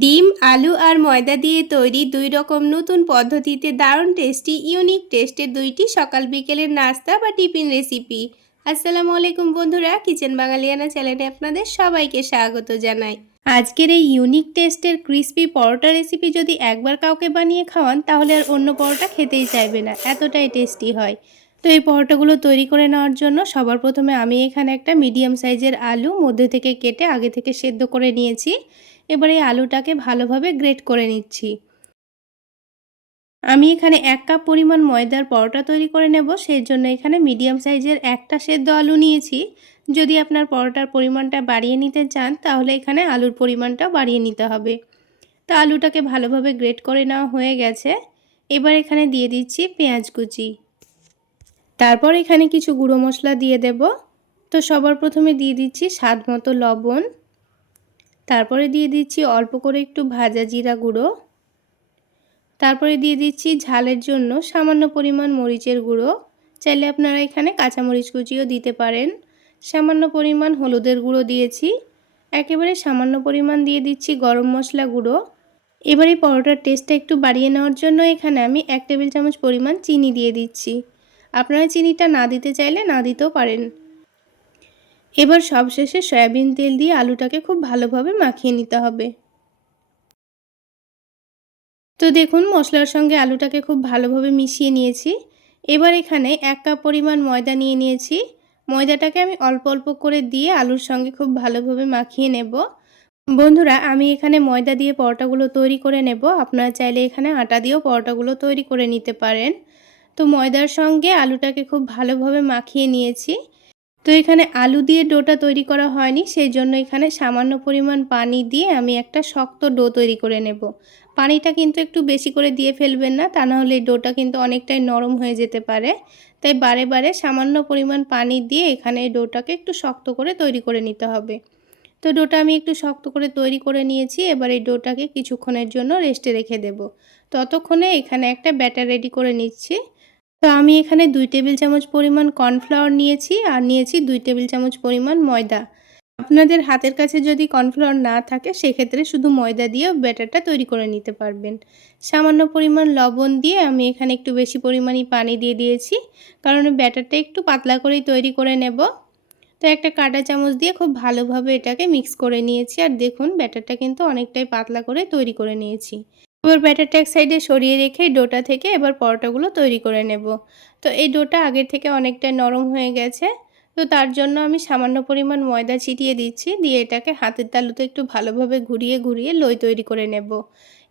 ডিম, আলু আর ময়দা দিয়ে তৈরি দুই রকম নতুন পদ্ধতিতে দারুণ টেস্টি, ইউনিক টেস্টের দুইটি সকাল বিকেলের নাস্তা বা টিফিন রেসিপি। আসসালামু আলাইকুম বন্ধুরা, কিচেন বাঙালিয়ানা চ্যানেলে আপনাদের সবাইকে স্বাগত জানাই। আজকের এই ইউনিক টেস্টের ক্রিস্পি পরোটা রেসিপি যদি একবার কাউকে বানিয়ে খাওয়ান, তাহলে আর অন্য পরোটা খেতেই চাইবে না, এতটাই টেস্টি হয়। তো এই পরোটাগুলো তৈরি করে নেওয়ার জন্য সবার প্রথমে আমি এখানে একটা মিডিয়াম সাইজের আলু মধ্যে থেকে কেটে আগে থেকে সেদ্ধ করে নিয়েছি। এবার এই আলুটাকে ভালোভাবে গ্রেট করে নিচ্ছি। আমি এখানে এক কাপ পরিমাণ ময়দার পরোটা তৈরি করে নেব সেই জন্য এখানে মিডিয়াম সাইজের একটা সেদ্ধ আলু নিয়েছি। যদি আপনার পরোটার পরিমাণটা বাড়িয়ে নিতে চান, তাহলে এখানে আলুর পরিমাণটা বাড়িয়ে নিতে হবে। তো আলুটাকে ভালোভাবে গ্রেট করে নেওয়া হয়ে গেছে। এবার এখানে দিয়ে দিচ্ছি পেঁয়াজ কুচি। তারপর এখানে কিছু গুঁড়ো মশলা দিয়ে দেব। তো সবার প্রথমে দিয়ে দিচ্ছি স্বাদ মতো লবণ। তারপরে দিয়ে দিচ্ছি অল্প করে একটু ভাজা জিরা গুঁড়ো। তারপরে দিয়ে দিচ্ছি ঝালের জন্য সামান্য পরিমাণ মরিচের গুঁড়ো। চাইলে আপনারা এখানে কাঁচামরিচ কুচিও দিতে পারেন। সামান্য পরিমাণ হলুদের গুঁড়ো দিয়েছি। একেবারে সামান্য পরিমাণ দিয়ে দিচ্ছি গরম মশলা গুঁড়ো। এবার পরোটার টেস্টটা একটু বাড়িয়ে নেওয়ার জন্য এখানে আমি এক টেবিল চামচ পরিমাণ চিনি দিয়ে দিচ্ছি। আপনারা চিনিটা না দিতে চাইলে না দিতেও পারেন। এবার সবশেষে সয়াবিন তেল দিয়ে আলুটাকে খুব ভালোভাবে মাখিয়ে নিতে হবে। তো দেখুন, মশলার সঙ্গে আলুটাকে খুব ভালোভাবে মিশিয়ে নিয়েছি। এবার এখানে এক কাপ পরিমাণ ময়দা নিয়ে নিয়েছি। ময়দাটাকে আমি অল্প অল্প করে দিয়ে আলুর সঙ্গে খুব ভালোভাবে মাখিয়ে নেব। বন্ধুরা, আমি এখানে ময়দা দিয়ে পরোটাগুলো তৈরি করে নেব। আপনারা চাইলে এখানে আটা দিয়েও পরোটাগুলো তৈরি করে নিতে পারেন। তো ময়দার সঙ্গে আলুটাকে খুব ভালোভাবে মাখিয়ে নিয়েছি। তো এখানে আলু দিয়ে ডোটা তৈরি করা হয়নি সেই জন্য এখানে সামান্য পরিমাণ পানি দিয়ে আমি একটা শক্ত ডো তৈরি করে নেব। পানিটা কিন্তু একটু বেশি করে দিয়ে ফেলবেন না, তা নাহলে ডোটা কিন্তু অনেকটাই নরম হয়ে যেতে পারে। তাই বারে বারে সামান্য পরিমাণ পানি দিয়ে এখানে ডোটাকে একটু শক্ত করে তৈরি করে নিতে হবে। তো ডোটা আমি একটু শক্ত করে তৈরি করে নিয়েছি, এবার এই ডোটাকে কিছুক্ষণের জন্য রেস্টে রেখে দেব। ততক্ষণে এখানে একটা ব্যাটার রেডি করে নিচ্ছি। তো আমি এখানে দুই টেবিল চামচ পরিমাণ কর্নফ্লাওয়ার নিয়েছি আর নিয়েছি দুই টেবিল চামচ পরিমাণ ময়দা। আপনাদের হাতের কাছে যদি কর্নফ্লাওয়ার না থাকে, সেক্ষেত্রে শুধু ময়দা দিয়েও ব্যাটারটা তৈরি করে নিতে পারবেন। সামান্য পরিমাণ লবণ দিয়ে আমি এখানে একটু বেশি পরিমাণই পানি দিয়ে দিয়েছি, কারণ ব্যাটারটা একটু পাতলা করেই তৈরি করে নেব। তো একটা কাটা চামচ দিয়ে খুব ভালোভাবে এটাকে মিক্স করে নিয়েছি, আর দেখুন ব্যাটারটা কিন্তু অনেকটাই পাতলা করে তৈরি করে নিয়েছি। এবার ব্যাটারটা এক সাইডে সরিয়ে রেখে ডোটা থেকে এবার পরোটাগুলো তৈরি করে নেব। তো এই ডোটা আগের থেকে অনেকটাই নরম হয়ে গেছে। তো তার জন্য আমি সামান্য পরিমাণ ময়দা ছিটিয়ে দিচ্ছি, দিয়ে এটাকে হাতের তালুতে একটু ভালোভাবে ঘুরিয়ে ঘুরিয়ে লই তৈরি করে নেব।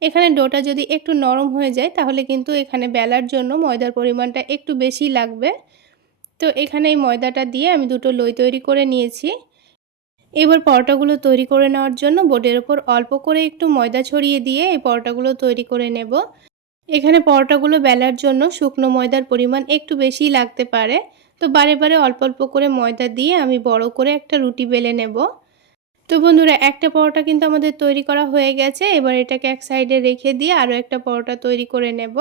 এখানে ডোটা যদি একটু নরম হয়ে যায়, তাহলে কিন্তু এখানে বেলার জন্য ময়দার পরিমাণটা একটু বেশি লাগবে। তো এখানে এই ময়দাটা দিয়ে আমি দুটো লই তৈরি করে নিয়েছি। এবার পরোটাগুলো তৈরি করে নেওয়ার জন্য বোর্ডের ওপর অল্প করে একটু ময়দা ছড়িয়ে দিয়ে এই পরোটাগুলো তৈরি করে নেব। এখানে পরোটাগুলো বেলার জন্য শুকনো ময়দার পরিমাণ একটু বেশি লাগতে পারে। তো বারে বারে অল্প অল্প করে ময়দা দিয়ে আমি বড় করে একটা রুটি বেলে নেব। তো বন্ধুরা, একটা পরোটা কিন্তু আমাদের তৈরি করা হয়ে গেছে। এবার এটাকে এক সাইডে রেখে দিয়ে আরও একটা পরোটা তৈরি করে নেব।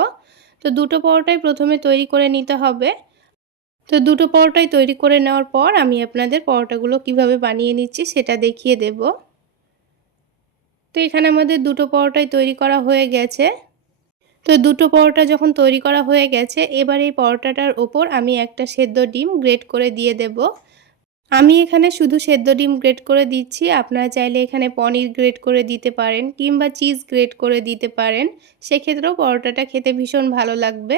তো দুটো পরোটাই প্রথমে তৈরি করে নিতে হবে। তো দুটো পরোটাই তৈরি করে নেওয়ার পর আমি আপনাদের পরোটাগুলো কীভাবে বানিয়ে নিচ্ছি সেটা দেখিয়ে দেব। তো এখানে আমাদের দুটো পরোটাই তৈরি করা হয়ে গেছে। তো দুটো পরোটা যখন তৈরি করা হয়ে গেছে, এবার এই পরোটাটার ওপর আমি একটা সেদ্ধ ডিম গ্রেট করে দিয়ে দেব। আমি এখানে শুধু সেদ্ধ ডিম গ্রেট করে দিচ্ছি, আপনারা চাইলে এখানে পনির গ্রেট করে দিতে পারেন কিংবা চিজ গ্রেট করে দিতে পারেন। সেক্ষেত্রেও পরোটাটা খেতে ভীষণ ভালো লাগবে।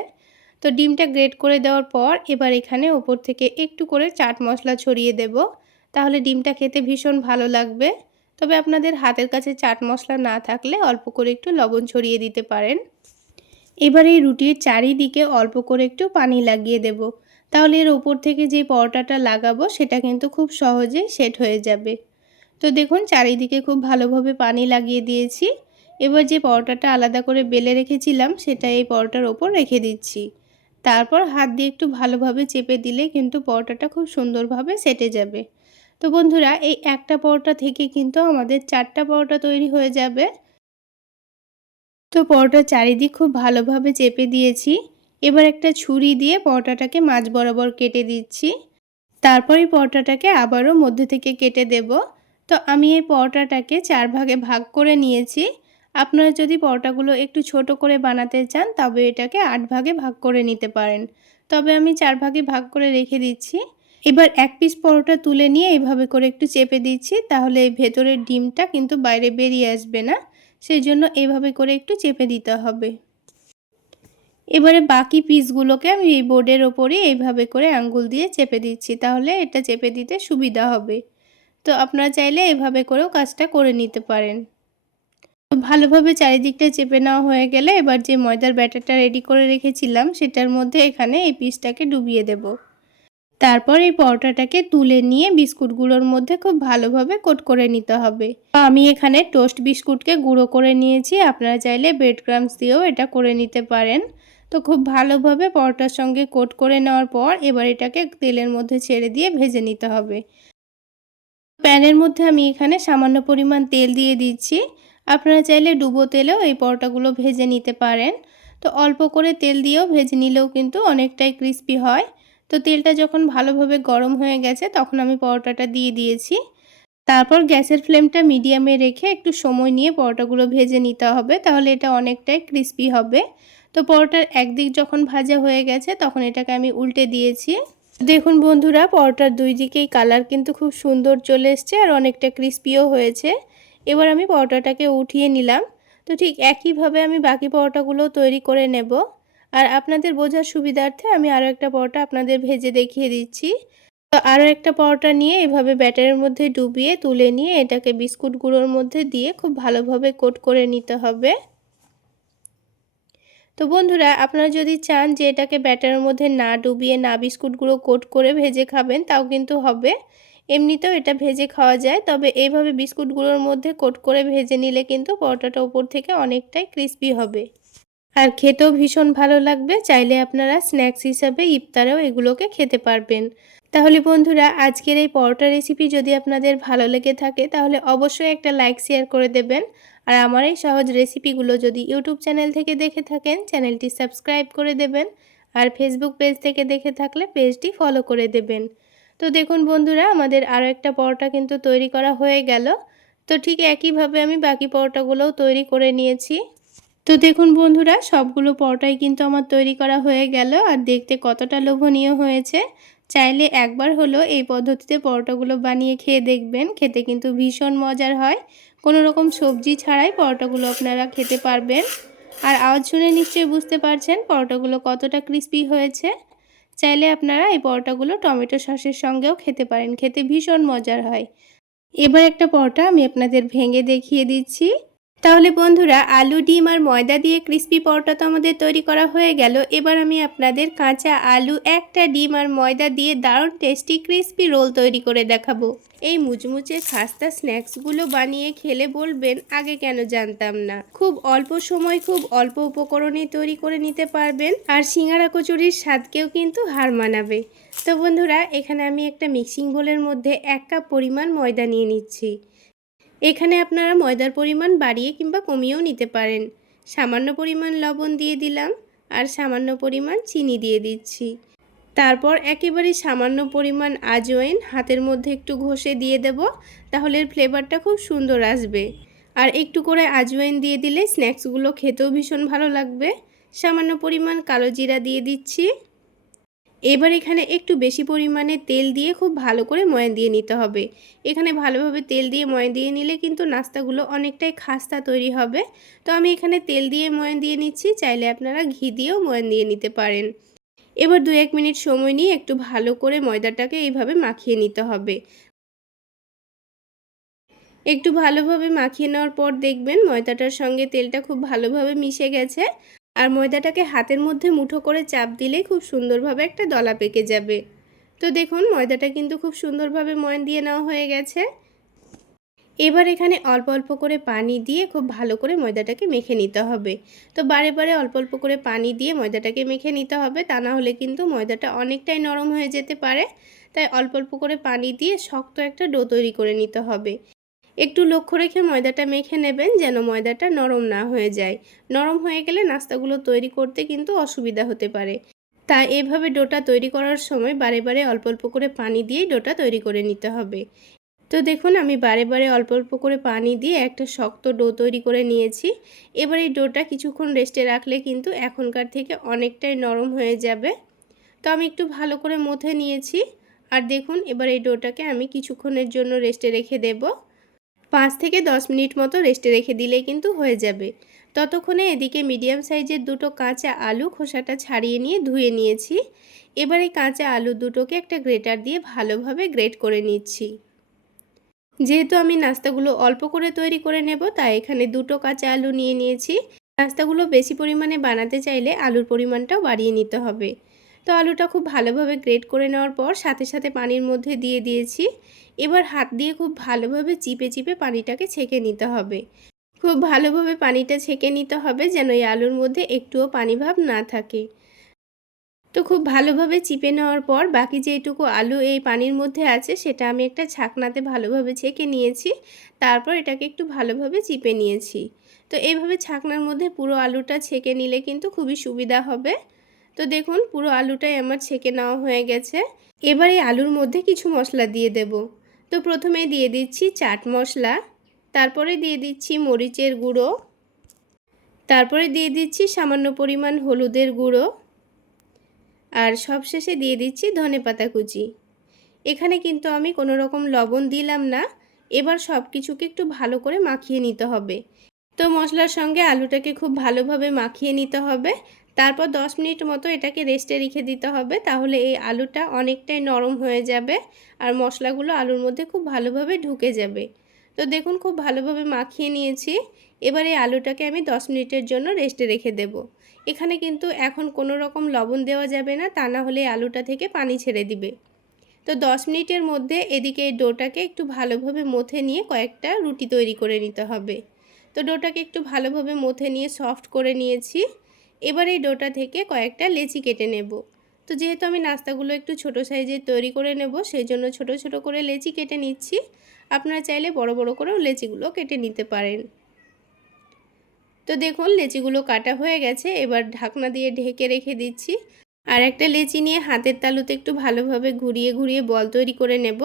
তো ডিমটা গ্রেট করে দেওয়ার পর এবার এখানে ওপর থেকে একটু করে চাট মশলা ছড়িয়ে দেব। তাহলে ডিমটা খেতে ভীষণ ভালো লাগবে। তবে আপনাদের হাতের কাছে চাট মশলা না থাকলে অল্প করে একটু লবণ ছড়িয়ে দিতে পারেন। এবার এই রুটির চারিদিকে অল্প করে একটু পানি লাগিয়ে দেব। তাহলে এর ওপর থেকে যে পরোটাটা লাগাবো সেটা কিন্তু খুব সহজেই সেট হয়ে যাবে। তো দেখুন চারিদিকে খুব ভালোভাবে পানি লাগিয়ে দিয়েছি। এবার যে পরোটাটা আলাদা করে বেলে রেখেছিলাম সেটা এই পরোটার ওপর রেখে দিচ্ছি। তারপর হাত দিয়ে একটু ভালোভাবে চেপে দিলে কিন্তু পরোটাটা খুব সুন্দরভাবে সেটে যাবে। তো বন্ধুরা, এই একটা পরোটা থেকে কিন্তু আমাদের চারটা পরোটা তৈরি হয়ে যাবে। তো পরোটার চারিদিক খুব ভালোভাবে চেপে দিয়েছি। এবার একটা ছুরি দিয়ে পরোটাটাকে মাছ বরাবর কেটে দিচ্ছি। তারপর এই পরোটাটাকে আবারও মধ্যে থেকে কেটে দেব। তো আমি এই পরোটাটাকে চার ভাগে ভাগ করে নিয়েছি। আপনারা যদি পরোটাগুলো একটু ছোট করে বানাতে চান, তবে এটাকে আট ভাগে ভাগ করে নিতে পারেন। তবে আমি চার ভাগে ভাগ করে রেখে দিচ্ছি। এবার এক পিস পরোটা তুলে নিয়ে এইভাবে করে একটু চেপে দিচ্ছি, তাহলে এই ভেতরের ডিমটা কিন্তু বাইরে বেরিয়ে আসবে না। সেই জন্য এইভাবে করে একটু চেপে দিতে হবে। এবারে বাকি পিসগুলোকে আমি এই বোর্ডের ওপরই এইভাবে করে আঙ্গুল দিয়ে চেপে দিচ্ছি, তাহলে এটা চেপে দিতে সুবিধা হবে। তো আপনারা চাইলে এভাবে করেও কাজটা করে নিতে পারেন। ভালোভাবে চারিদিকটা চেপে নেওয়া হয়ে গেলে এবার যে ময়দার ব্যাটারটা রেডি করে রেখেছিলাম, সেটার মধ্যে এখানে এই পিসটাকে ডুবিয়ে দেব। তারপর এই পরোটাটাকে তুলে নিয়ে বিস্কুটগুলোর মধ্যে খুব ভালোভাবে কোট করে নিতে হবে। আমি এখানে টোস্ট বিস্কুটকে গুঁড়ো করে নিয়েছি, আপনারা চাইলে ব্রেড ক্রামস দিয়েও এটা করে নিতে পারেন। তো খুব ভালোভাবে পরোটার সঙ্গে কোট করে নেওয়ার পর এবার এটাকে তেলের মধ্যে ছেড়ে দিয়ে ভেজে নিতে হবে। প্যানের মধ্যে আমি এখানে সামান্য পরিমাণ তেল দিয়ে দিচ্ছি। আপনারা চাইলে ডুবো তেলেও এই পরোটাগুলো ভেজে নিতে পারেন। তো অল্প করে তেল দিয়েও ভেজে নিলেও কিন্তু অনেকটাই ক্রিস্পি হয়। তো তেলটা যখন ভালোভাবে গরম হয়ে গেছে তখন আমি পরোটাটা দিয়ে দিয়েছি। তারপর গ্যাসের ফ্লেমটা মিডিয়ামে রেখে একটু সময় নিয়ে পরোটাগুলো ভেজে নিতে হবে তাহলে এটা অনেকটাই ক্রিস্পি হবে। তো পরোটার একদিক যখন ভাজা হয়ে গেছে তখন এটাকে আমি উল্টে দিয়েছি। দেখুন বন্ধুরা পরোটার দুই দিকেই কালার কিন্তু খুব সুন্দর চলে এসছে আর অনেকটা ক্রিস্পিও হয়েছে। এবার আমি পরোটাটাকে উঠিয়ে নিলাম। তো ঠিক একইভাবে আমি বাকি পরোটাগুলো তৈরি করে নেব। আর আপনাদের বোঝার সুবিধার্থে আমি আরও একটা পরোটা আপনাদের ভেজে দেখিয়ে দিচ্ছি। তো আরও একটা পরোটা নিয়ে এভাবে ব্যাটারের মধ্যে ডুবিয়ে তুলে নিয়ে এটাকে বিস্কুট গুঁড়োর মধ্যে দিয়ে খুব ভালোভাবে কোট করে নিতে হবে। তো বন্ধুরা, আপনারা যদি চান যে এটাকে ব্যাটারের মধ্যে না ডুবিয়ে না বিস্কুটগুলো কোট করে ভেজে খাবেন, তাও কিন্তু হবে। এমনিতেও এটা ভেজে খাওয়া যায়, তবে এইভাবে বিস্কুটগুলোর মধ্যে কোট করে ভেজে নিলে কিন্তু পরোটাটা উপর থেকে অনেকটাই ক্রিস্পি হবে। আর খেতেও ভীষণ ভালো লাগবে, চাইলে আপনারা স্ন্যাক্স হিসাবে ইফতারেও এগুলোকে খেতে পারবেন। তাহলে বন্ধুরা, আজকের এই পরোটা রেসিপি যদি আপনাদের ভালো লেগে থাকে, তাহলে অবশ্যই একটা লাইক, শেয়ার করে দেবেন। আর আমার এই সহজ রেসিপিগুলো যদি ইউটিউব চ্যানেল থেকে দেখে থাকেন, চ্যানেলটি সাবস্ক্রাইব করে দেবেন। আর ফেসবুক পেজ থেকে দেখে থাকলে পেজটি ফলো করে দেবেন। তো দেখুন বন্ধুরা, আমাদের আরও একটা পরোটা কিন্তু তৈরি করা হয়ে গেল। তো ঠিক একইভাবে আমি বাকি পরোটাগুলোও তৈরি করে নিয়েছি। তো দেখুন বন্ধুরা, সবগুলো পরোটাই কিন্তু আমার তৈরি করা হয়ে গেল আর দেখতে কতটা লোভনীয় হয়েছে। চাইলে একবার হলো এই পদ্ধতিতে পরোটাগুলো বানিয়ে খেয়ে দেখবেন, খেতে কিন্তু ভীষণ মজার হয়। কোনো রকম সবজি ছাড়াই পরোটাগুলো আপনারা খেতে পারবেন। আর আওয়াজ শুনে নিশ্চয়ই বুঝতে পারছেন পরোটাগুলো কতটা ক্রিস্পি হয়েছে। চাইলে আপনারা এই পরোটাগুলো টমেটো সসের সঙ্গেও খেতে পারেন, খেতে ভীষণ মজার হয়। এবার একটা পরোটা আমি আপনাদের ভেঙে দেখিয়ে দিচ্ছি। তাহলে বন্ধুরা, আলু, ডিম আর ময়দা দিয়ে ক্রিস্পি পরোটা তো আমাদের তৈরি করা হয়ে গেল। এবার আমি আপনাদের কাঁচা আলু, একটা ডিম আর ময়দা দিয়ে দারুণ টেস্টি ক্রিস্পি রোল তৈরি করে দেখাবো। এই মুচমুচে খাস্তা স্ন্যাক্সগুলো বানিয়ে খেলে বলবেন, আগে কেন জানতাম না। খুব অল্প সময়, খুব অল্প উপকরণে তৈরি করে নিতে পারবেন আর সিঙ্গারা কচুরির স্বাদকেও কিন্তু হার মানাবে। তো বন্ধুরা, এখানে আমি একটা মিক্সিং বোলের মধ্যে এক কাপ পরিমাণ ময়দা নিয়ে নিচ্ছি। এখানে আপনারা ময়দার পরিমাণ বাড়িয়ে কিংবা কমিয়েও নিতে পারেন। সামান্য পরিমাণ লবণ দিয়ে দিলাম আর সামান্য পরিমাণ চিনি দিয়ে দিচ্ছি। তারপর একেবারে সামান্য পরিমাণ আজওয়াইন হাতের মধ্যে একটু ঘষে দিয়ে দেব, তাহলে ফ্লেভারটা খুব সুন্দর আসবে। আর একটু করে আজওয়াইন দিয়ে দিলে স্ন্যাক্সগুলো খেতেও ভীষণ ভালো লাগবে। সামান্য পরিমাণ কালো জিরা দিয়ে দিচ্ছি। এবার এখানে একটু বেশি পরিমাণে তেল দিয়ে খুব ভালো করে ময়ান দিয়ে নিতে হবে। এখানে ভালোভাবে তেল দিয়ে ময়ান দিয়ে নিলে কিন্তু নাস্তাগুলো অনেকটাই খাস্তা তৈরি হবে। তো আমি এখানে তেল দিয়ে ময়ান দিয়ে নিচ্ছি, চাইলে আপনারা ঘি দিয়েও ময়ান দিয়ে নিতে পারেন। এবার দু এক মিনিট সময় নিয়ে একটু ভালো করে ময়দাটাকে এইভাবে মাখিয়ে নিতে হবে। একটু ভালোভাবে মাখিয়ে নেওয়ার পর দেখবেন ময়দাটার সঙ্গে তেলটা খুব ভালোভাবে মিশে গেছে। আর ময়দাটাকে হাতের মধ্যে মুঠো করে চাপ দিলেই খুব সুন্দরভাবে একটা দলা পেকে যাবে। তো দেখুন, ময়দাটা কিন্তু খুব সুন্দরভাবে ময়ন দিয়ে নেওয়া হয়ে গেছে। এবার এখানে অল্প অল্প করে পানি দিয়ে খুব ভালো করে ময়দাটাকে মেখে নিতে হবে। তো বারে বারে অল্প অল্প করে পানি দিয়ে ময়দাটাকে মেখে নিতে হবে, তা না হলে কিন্তু ময়দাটা অনেকটাই নরম হয়ে যেতে পারে। তাই অল্প অল্প করে পানি দিয়ে শক্ত একটা ডো তৈরি করে নিতে হবে। একটু লক্ষ্য রেখে ময়দাটা মেখে নেবেন যেন ময়দাটা নরম না হয়ে যায়। নরম হয়ে গেলে নাস্তাগুলো তৈরি করতে কিন্তু অসুবিধা হতে পারে। তাই এভাবে ডোটা তৈরি করার সময় বারে বারে অল্প অল্প করে পানি দিয়েই ডোটা তৈরি করে নিতে হবে। তো দেখুন, আমি বারে বারে অল্প অল্প করে পানি দিয়ে একটা শক্ত ডো তৈরি করে নিয়েছি। এবার এই ডোটা কিছুক্ষণ রেস্টে রাখলে কিন্তু এখনকার থেকে অনেকটাই নরম হয়ে যাবে। তো আমি একটু ভালো করে মথে নিয়েছি। আর দেখুন, এবার এই ডোটাকে আমি কিছুক্ষণের জন্য রেস্টে রেখে দেব। পাঁচ থেকে দশ মিনিট মতো রেস্টে রেখে দিলেই কিন্তু হয়ে যাবে। ততক্ষণে এদিকে মিডিয়াম সাইজের দুটো কাঁচা আলু খোসাটা ছাড়িয়ে নিয়ে ধুয়ে নিয়েছি। এবারে কাঁচা আলু দুটোকে একটা গ্রেটার দিয়ে ভালোভাবে গ্রেট করে নিচ্ছি। যেহেতু আমি নাস্তাগুলো অল্প করে তৈরি করে নেব, তাই এখানে দুটো কাঁচা আলু নিয়ে নিয়েছি। নাস্তাগুলো বেশি পরিমাণে বানাতে চাইলে আলুর পরিমাণটাও বাড়িয়ে নিতে হবে। তো আলুটা খুব ভালোভাবে গ্রেট করে নেওয়ার পর সাথে সাথে পানির মধ্যে দিয়ে দিয়েছি। এবার হাত দিয়ে খুব ভালোভাবে চিপে চিপে পানিটাকে ছেঁকে নিতে হবে। খুব ভালোভাবে পানিটা ছেঁকে নিতে হবে যেন এই আলুর মধ্যে একটুও পানি ভাব না থাকে। তো খুব ভালোভাবে চিপে নেওয়ার পর বাকি যেটুকু আলু এই পানির মধ্যে আছে সেটা আমি একটা ছাকনাতে ভালোভাবে ছেঁকে নিয়েছি। তারপর এটাকে একটু ভালোভাবে চিপে নিয়েছি। তো এইভাবে ছাকনার মধ্যে পুরো আলুটা ছেঁকে নিলে কিন্তু খুবই সুবিধা হবে। তো দেখুন পুরো আলুটাই আমার ছেঁকে নেওয়া হয়ে গেছে। এবার এই আলুর মধ্যে কিছু মশলা দিয়ে দেব। তো প্রথমে দিয়ে দিচ্ছি চাট মশলা, তারপরে দিয়ে দিচ্ছি মরিচের গুঁড়ো, তারপরে দিয়ে দিচ্ছি সামান্য পরিমাণ হলুদের গুঁড়ো, আর সবশেষে দিয়ে দিচ্ছি ধনে পাতা কুচি। এখানে কিন্তু আমি কোনো রকম লবণ দিলাম না, এবার সব কিছুকে একটু ভালো করে মাখিয়ে নিতে হবে। তো মশলার সঙ্গে আলুটাকে খুব ভালোভাবে মাখিয়ে নিতে হবে তারপর 10 মিনিট মতো এটাকে রেস্টে রেখে দিতে হবে, তাহলে এই আলুটা অনেকটাই নরম হয়ে যাবে আর মশলাগুলো আলুর মধ্যে খুব ভালোভাবে ঢুকে যাবে। তো দেখুন খুব ভালোভাবে মাখিয়ে নিয়েছি, এবার এই আলুটাকে আমি 10 মিনিটের জন্য রেস্টে রেখে দেব। এখানে কিন্তু এখন কোনো রকম লবণ দেওয়া যাবে না, তা না হলে আলুটা থেকে পানি ছেড়ে দিবে। তো 10 মিনিটের মধ্যে এদিকে এই ডোটাকে একটু ভালোভাবে মথে নিয়ে কয়েকটা রুটি তৈরি করে নিতে হবে। তো ডোটাকে একটু ভালোভাবে মথে নিয়ে সফট করে নিয়েছি। এবার এই ডোটা থেকে কয়েকটা লেচি কেটে নেব। তো যেহেতু আমি নাস্তাগুলো একটু ছোট সাইজে তৈরি করে নেব সেই জন্য ছোট ছোট করে লেচি কেটে নিচ্ছি। আপনারা চাইলে বড় বড় করেও লেচিগুলো কেটে নিতে পারেন। তো দেখুন, লেচিগুলো কাটা হয়ে গেছে। এবার ঢাকনা দিয়ে ঢেকে রেখে দিচ্ছি। আর একটা লেচি নিয়ে হাতের তালুতে একটু ভালোভাবে ঘুরিয়ে ঘুরিয়ে বল তৈরি করে নেব।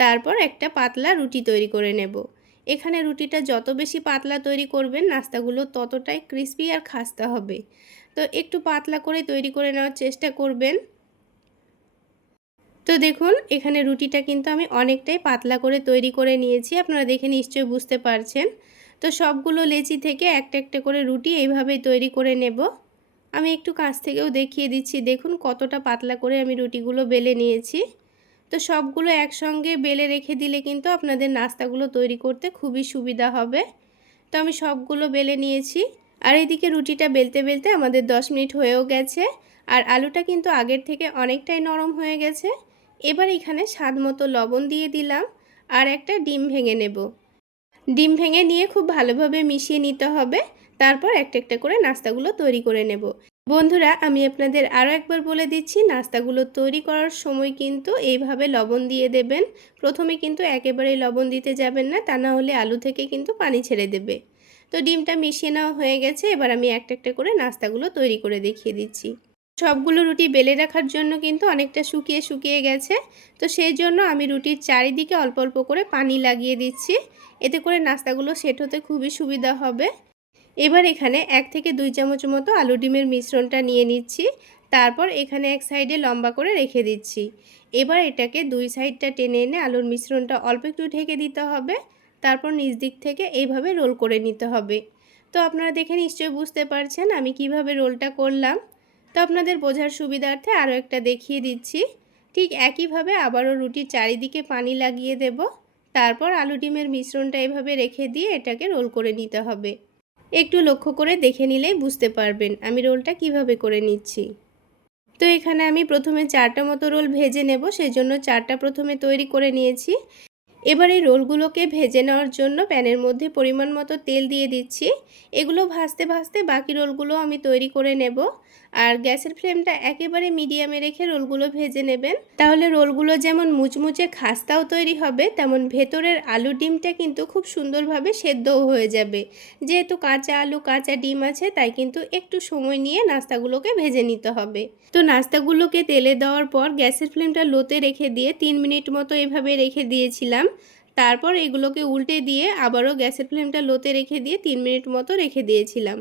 তারপর একটা পাতলা রুটি তৈরি করে নেব। এখানে রুটিটা যত বেশি পাতলা তৈরি করবেন, নাস্তাগুলো ততটাই ক্রিস্পি আর খাস্তা হবে। তো একটু পাতলা করে তৈরি করে নেওয়ার চেষ্টা করবেন। তো দেখুন, এখানে রুটিটা কিন্তু আমি অনেকটাই পাতলা করে তৈরি করে নিয়েছি, আপনারা দেখে নিশ্চয়ই বুঝতে পারছেন। তো সবগুলো লেচি থেকে একটা একটা করে রুটি এইভাবেই তৈরি করে নেব। আমি একটু কাছ থেকেও দেখিয়ে দিচ্ছি, দেখুন কতটা পাতলা করে আমি রুটিগুলো বেলে নিয়েছি। তো সবগুলো একসঙ্গে বেলে রেখে দিলে কিন্তু আপনাদের নাস্তাগুলো তৈরি করতে খুবই সুবিধা হবে। তো আমি সবগুলো বেলে নিয়েছি। আর এদিকে রুটিটা বেলতে বেলতে আমাদের 10 মিনিট হয়েও গেছে, আর আলুটা কিন্তু আগের থেকে অনেকটাই নরম হয়ে গেছে। এবার এখানে স্বাদ মতো লবণ দিয়ে দিলাম, আর একটা ডিম ভেঙে নেব। ডিম ভেঙে নিয়ে খুব ভালোভাবে মিশিয়ে নিতে হবে, তারপর একটা একটা করে নাস্তাগুলো তৈরি করে নেব। বন্ধুরা, আমি আপনাদের আরও একবার বলে দিচ্ছি, নাস্তাগুলো তৈরি করার সময় কিন্তু এইভাবে লবণ দিয়ে দেবেন। প্রথমে কিন্তু একেবারেই লবণ দিতে যাবেন না, তা না হলে আলু থেকে কিন্তু পানি ছেড়ে দেবে। তো ডিমটা মিশিয়ে নেওয়া হয়ে গেছে। এবার আমি একটা একটা করে নাস্তাগুলো তৈরি করে দেখিয়ে দিচ্ছি। সবগুলো রুটি বেলে রাখার জন্য কিন্তু অনেকটা শুকিয়ে শুকিয়ে গেছে। তো সেই জন্য আমি রুটির চারিদিকে অল্প অল্প করে পানি লাগিয়ে দিচ্ছি। এতে করে নাস্তাগুলো সেট হতে খুবই সুবিধা হবে। এবার এখানে এক থেকে দুই চামচ মতো আলু ডিমের মিশ্রণটা নিয়ে নিচ্ছি। তারপর এখানে এক সাইডে লম্বা করে রেখে দিচ্ছি। এবার এটাকে দুই সাইডটা টেনে এনে আলুর মিশ্রণটা অল্প একটু ঢেকে দিতে হবে। তারপর নিচ দিক থেকে এইভাবে রোল করে নিতে হবে। তো আপনারা দেখে নিশ্চয়ই বুঝতে পারছেন আমি কীভাবে রোলটা করলাম। তো আপনাদের বোঝার সুবিধার্থে আরও একটা দেখিয়ে দিচ্ছি। ঠিক একইভাবে আবারও রুটির চারিদিকে পানি লাগিয়ে দেব। তারপর আলু ডিমের মিশ্রণটা এভাবে রেখে দিয়ে এটাকে রোল করে নিতে হবে। একটু লক্ষ্য করে দেখে নিলেই বুঝতে পারবেন আমি রোলটা কীভাবে করে নিচ্ছি। তো এখানে আমি প্রথমে চারটা মতো রোল ভেজে নেব সেই জন্য চারটা প্রথমে তৈরি করে নিয়েছি। এবার এই রোলগুলোকে ভেজে নেওয়ার জন্য প্যানের মধ্যে পরিমাণ মতো তেল দিয়ে দিচ্ছি। এগুলো ভাজতে ভাজতে বাকি রোলগুলো আমি তৈরি করে নেব। আর গ্যাসের ফ্লেমটা একেবারে মিডিয়ামে রেখে রোলগুলো ভেজে নেবেন। তাহলে রোলগুলো যেমন মুচমুচে খাস্তাও তৈরি হবে, তেমন ভেতরের আলু ডিমটা কিন্তু খুব সুন্দরভাবে সেদ্ধও হয়ে যাবে। যেহেতু কাঁচা আলু, কাঁচা ডিম আছে, তাই কিন্তু একটু সময় নিয়ে নাস্তাগুলোকে ভেজে নিতে হবে। তো নাস্তাগুলোকে তেলে দেওয়ার পর গ্যাসের ফ্লেমটা লোতে রেখে দিয়ে তিন মিনিট মতো এভাবে রেখে দিয়েছিলাম। তারপর এগুলোকে উল্টে দিয়ে আবারও গ্যাসের ফ্লেমটা লোতে রেখে দিয়ে তিন মিনিট মতো রেখে দিয়েছিলাম।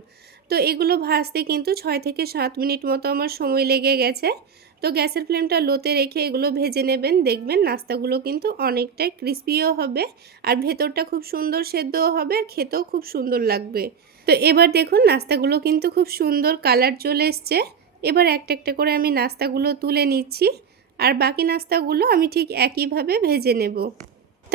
তো এগুলো ভাজতে কিন্তু ছয় থেকে সাত মিনিট মতো আমার সময় লেগে গেছে। তো গ্যাসের ফ্লেমটা লোতে রেখে এগুলো ভেজে নেবেন, দেখবেন নাস্তাগুলো কিন্তু অনেকটাই ক্রিস্পিও হবে আর ভেতরটা খুব সুন্দর সেদ্ধও হবে আর খেতেও খুব সুন্দর লাগবে। তো এবার দেখুন নাস্তাগুলো কিন্তু খুব সুন্দর কালার চলে এসছে। এবার একটা একটা করে আমি নাস্তাগুলো তুলে নিচ্ছি আর বাকি নাস্তাগুলো আমি ঠিক একইভাবে ভেজে নেব।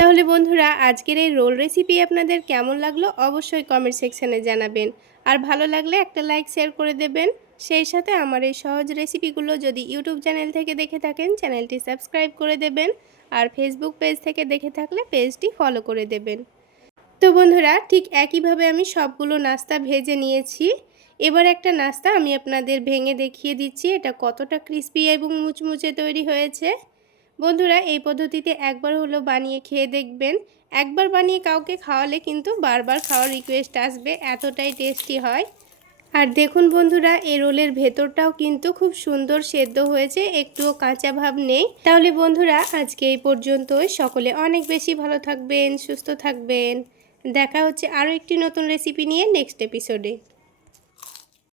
তাহলে বন্ধুরা, আজকের এই রোল রেসিপি আপনাদের কেমন লাগল অবশ্যই কমেন্ট সেকশানে জানাবেন। আর ভালো লাগলে একটা লাইক শেয়ার করে দেবেন। সেই সাথে আমার এই সহজ রেসিপিগুলো যদি ইউটিউব চ্যানেল থেকে দেখে থাকেন, চ্যানেলটি সাবস্ক্রাইব করে দেবেন। আর ফেসবুক পেজ থেকে দেখে থাকলে পেজটি ফলো করে দেবেন। তো বন্ধুরা, ঠিক একইভাবে আমি সবগুলো নাস্তা ভেজে নিয়েছি। এবার একটা নাস্তা আমি আপনাদের ভেঙে দেখিয়ে দিচ্ছি। এটা কতটা ক্রিস্পি এবং মুচমুচে তৈরি হয়েছে। বন্ধুরা, এই পদ্ধতিতে একবার হলো বানিয়ে খেয়ে দেখবেন। একবার বানিয়ে কাউকে খাওয়ালে কিন্তু বারবার খাওয়ার রিকোয়েস্ট আসবে, এতটাই টেস্টি হয়। আর দেখুন বন্ধুরা, এই রোলের ভেতরটাও কিন্তু খুব সুন্দর সেদ্ধ হয়েছে, একটুও কাঁচা ভাব নেই। তাহলে বন্ধুরা, আজকে এই পর্যন্তই। সকলে অনেক বেশি ভালো থাকবেন, সুস্থ থাকবেন। দেখা হচ্ছে আরও একটি নতুন রেসিপি নিয়ে নেক্সট এপিসোডে